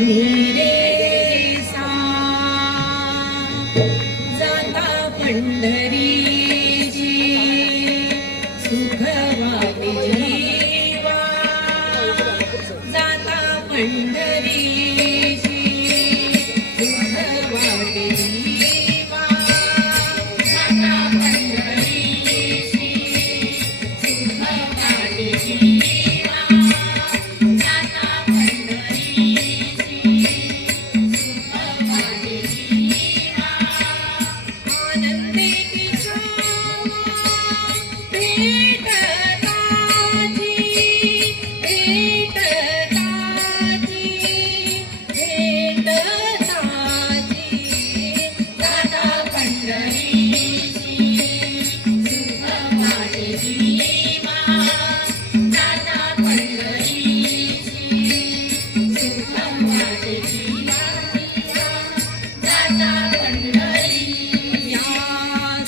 नीरे सा जाता पंढरीची सुख वाटे जीवा जाता पंढरीची सुख वाटे जीवा जाता पंढरीची सुख वाटे जीवा जाता पंढरीची सुख वाटे जीवा आनंदी किशोर भेटताची जाता पंढरीची सुख वाटे जीवा जाता पंढरीची सुख वाटे जीवा जाता पंढरी या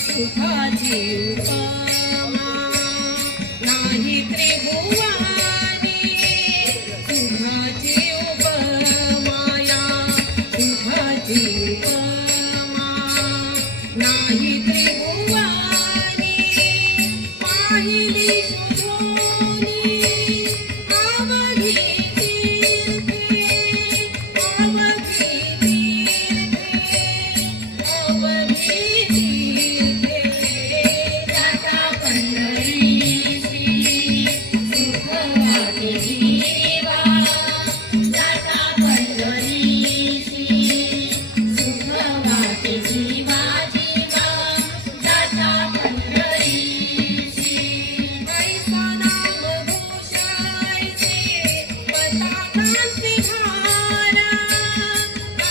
सुखाची उपमा नाही त्रिभुवानी सुखाची उपमा या सुखाची उपमा नाही त्रिभुवानी पाहिली शोधोनी अवघी तीर्थे अवघी तीर्थे जाता पंढरीची सुख वाटे जीवा जाता पंढरीची सुख वाटे जीवा जीवा जाता पंढरीची ऐसा नाम घोषायचे पताकांचे भारा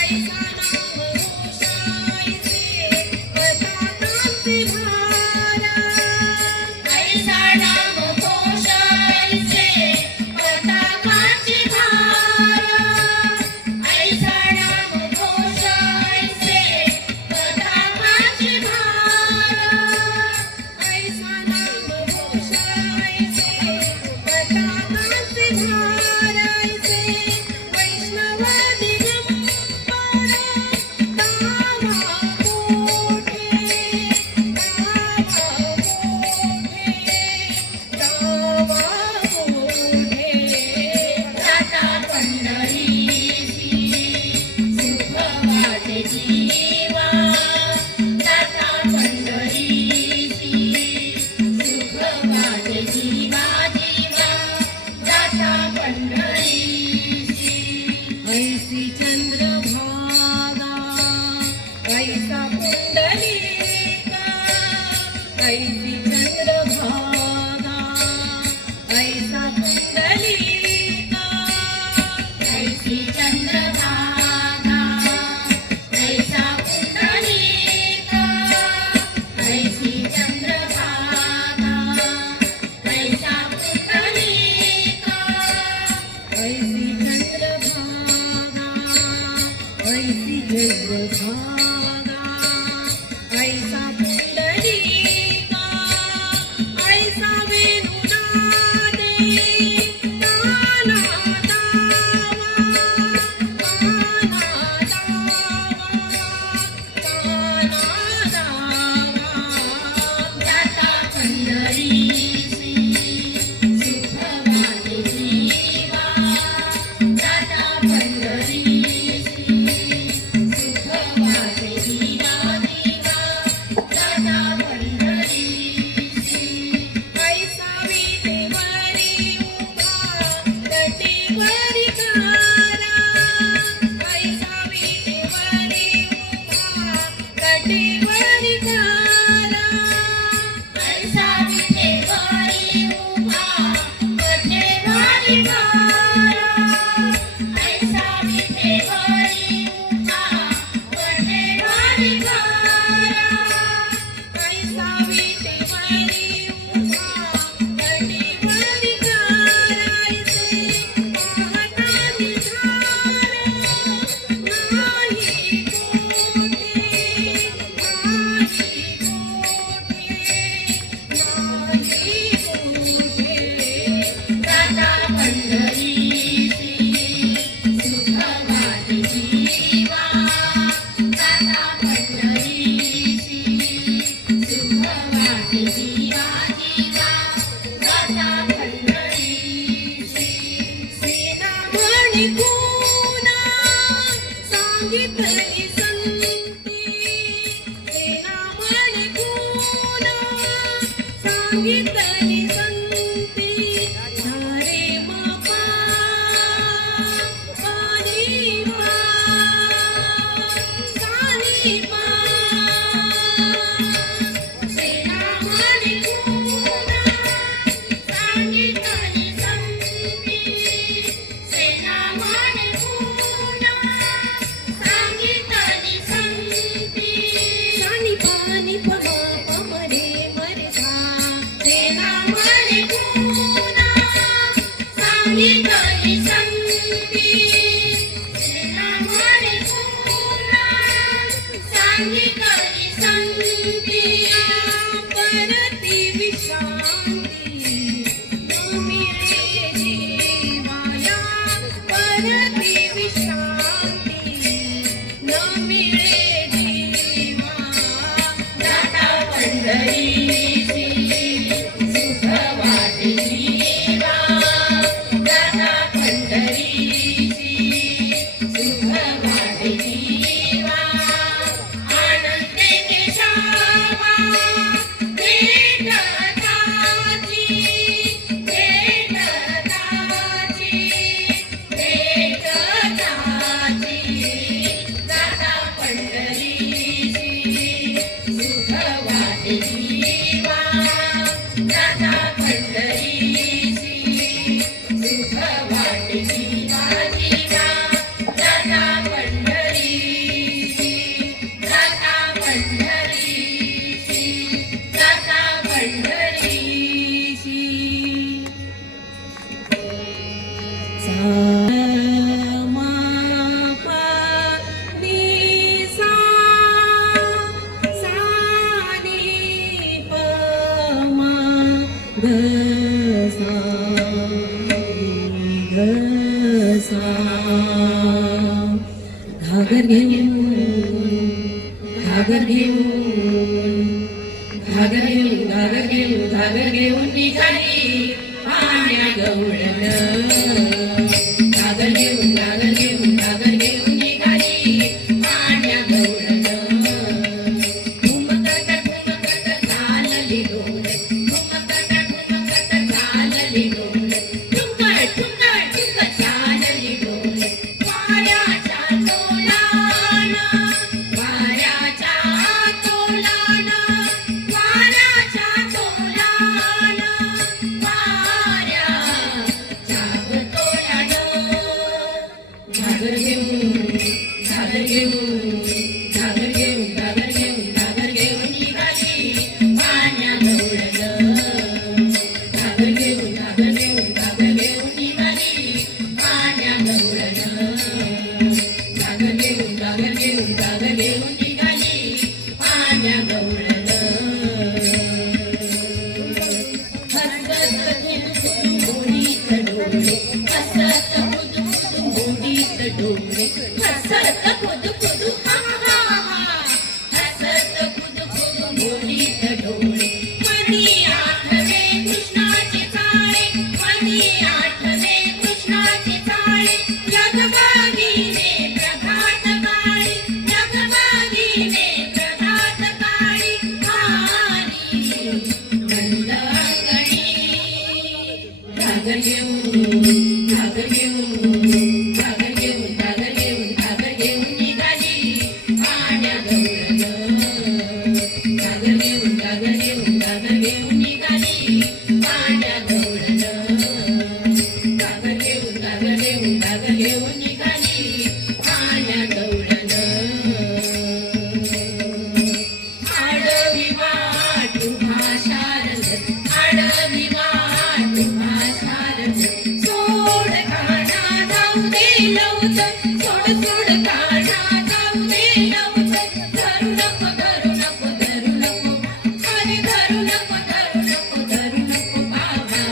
ऐसा नाम घोषायचे पताकांचे भारा ऐसा नाम घोषायचे पताकांचे भारा ऐसा नाम घोषायचे पताकांचे भारा ऐसा नाम घोषायचे पताकांचे भारायचे वैष्णव दिगंबर दावा कोठे जाता पंढरीची सुख वाटे जीवा जाता पंढरीची सुख वाटे जीवा जीवा जाता पंढरीची ऐसी चंद्रभागा ऐसा पुंडलिका ऐसी चंद्रभागा ऐसा पुंडलिका ऐसी चंद्रभागा ऐसा पुंडलिका ऐसी चंद्रभागा ऐसा पुंडलिका ऐसी चंद्रभागा ऐसी चंद्रभागा ऐसा पुंडलिका ऐसा वेणुनादे काना दावा काना दावा जाता पंढरीची सुख वाटे जीवा खूना सांगितली संती सेनामणी खूना सांगितली संती सारे मापा पाणी पा सानी पा सेनामणी खूना सांगितली संती सेनामणी खूना सांगितली संती सानी पानी पमा पमरे मरे सा सेनामणी खूना सांगितली संती सेनामणी खूना सांगितली संती परती विश्रांती न मिळे जीवाया परती विश्रांती न मिळे जीवा जाता पंढरीची सुख वाटे जीवा जाता पंढरीची सुख वाटे जीवा आनंदे केशवा भेटताची भेटताची भेटताची जाता पंढरीची सुख वाटे जीवा जाता पंढरीची सुख वाटे जीवा जीवा जाता पंढरीची जाता पंढरीची जाता पंढरीची सा मा पा नि सा सा नि प मा ग सा ग सा घागर घेऊन घागर घेऊन घागर घेऊन घागर घेऊन घागर घेऊन निघाली पाण्या गवळण घागर घेऊन घागर घेऊन घागर घेऊन निघाली पाण्या गवळण घुमकत घुमकत चालली डोल घुमकत घुमकत चालली डोल ठुमकत ठुमकत ठुमकत चालली डोल वाऱ्याच्या तोलानं वाऱ्याच्या तोलानं वाऱ्याच्या तोलानं वाऱ्याच्या तोलानं घागर घेऊन घागर घेऊन घागर घेऊन घागर घेऊन घागर घेऊन निघाली पाण्या गवळण घागर घेऊन घागर घेऊन घागर घेऊन निघाली पाण्या गवळण घागर घेऊन घागर घेऊन घागर घेऊन निघाली पाण्या गवळण हसत खुदखुदू मोडीत डोळे हसत खुदखुदू मोडीत डोळे हसत खुदखुदू हा हा हा हसत खुदखुदू मोडीत डोळे मनी आठवे कृष्णाचे चाळे मनी आठवे कृष्णाचे चाळे लगबगीने प्रभात काळी लगबगीने प्रभात काळी आली मंद अंगणी घागर घेऊन घागर घेऊन घागर घेऊन घागर घेऊन घागर घेऊन निघाली पाण्या गवळण घागर घेऊन घागर घेऊन घागर घेऊन निघाली पाण्या गवळण घागर घेऊन घागर घेऊन घागर घेऊन निघाली पाण्या गवळण आडवी वाट भाषा रंग आडवी वाट भाषा रंग सोड काढा जाऊ दे लवकर सोड सोड काढा जाऊ दे लवकर धरू नको धरू नको धरू नको अरे धरू नको धरू नको धरू नको बाबा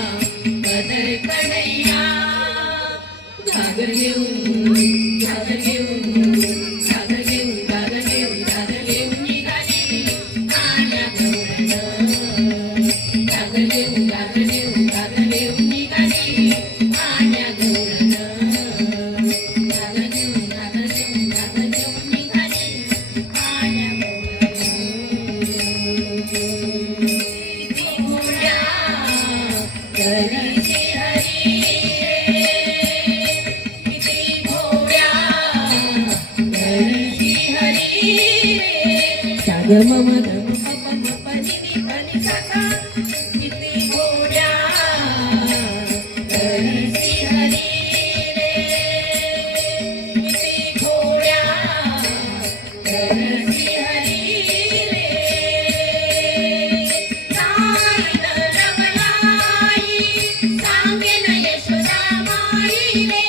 बदल कन्हैया घागर घेऊन घागर घेऊन घागर घेऊन घागर घेऊन घागर घेऊन निघाली पाण्या गवळण घागर घेऊन घागर घेऊन घागर घेऊन निघाली पाण्या गवळण ग म म ध म प प म प नि नि प नि सा सा किती गोड्या करसी हरी रे किती गोड्या करसी हरी रे साई न रमलाई सांगे न यशोदा माई रे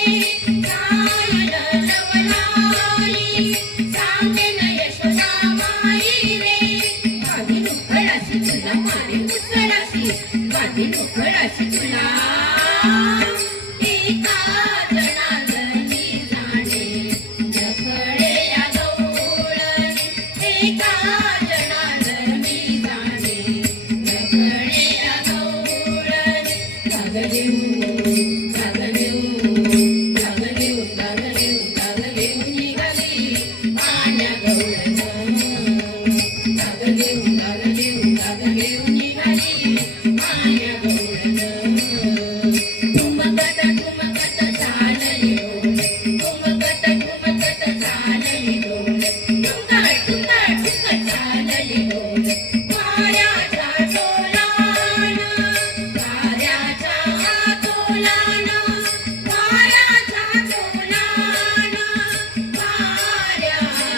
साई न रमलाई सांगे न यशोदा माई रे माझी नोकराशी तुला मारी मुसळाशी माझी नोकराशी तुला एका जणालनी जाणे नकळे या गवळणी एका जणालनी जाणे नकळे या गवळणी जागलेऊ निघाली पाण्या गवळण जागलेऊ निघाली पाण्या गवळण ठुमकत चालली डोल ठुमकत चालली डोल ठुमक चालली डोल वाऱ्याच्या डोलान वाऱ्याच्या डोलान वाऱ्याच्या डोलान वाऱ्याच्या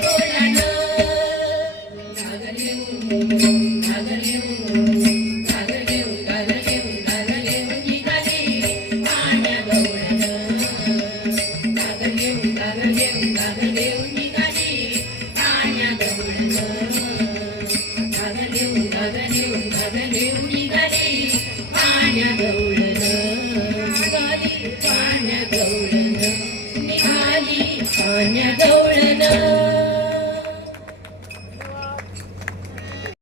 डोलान जागलेऊ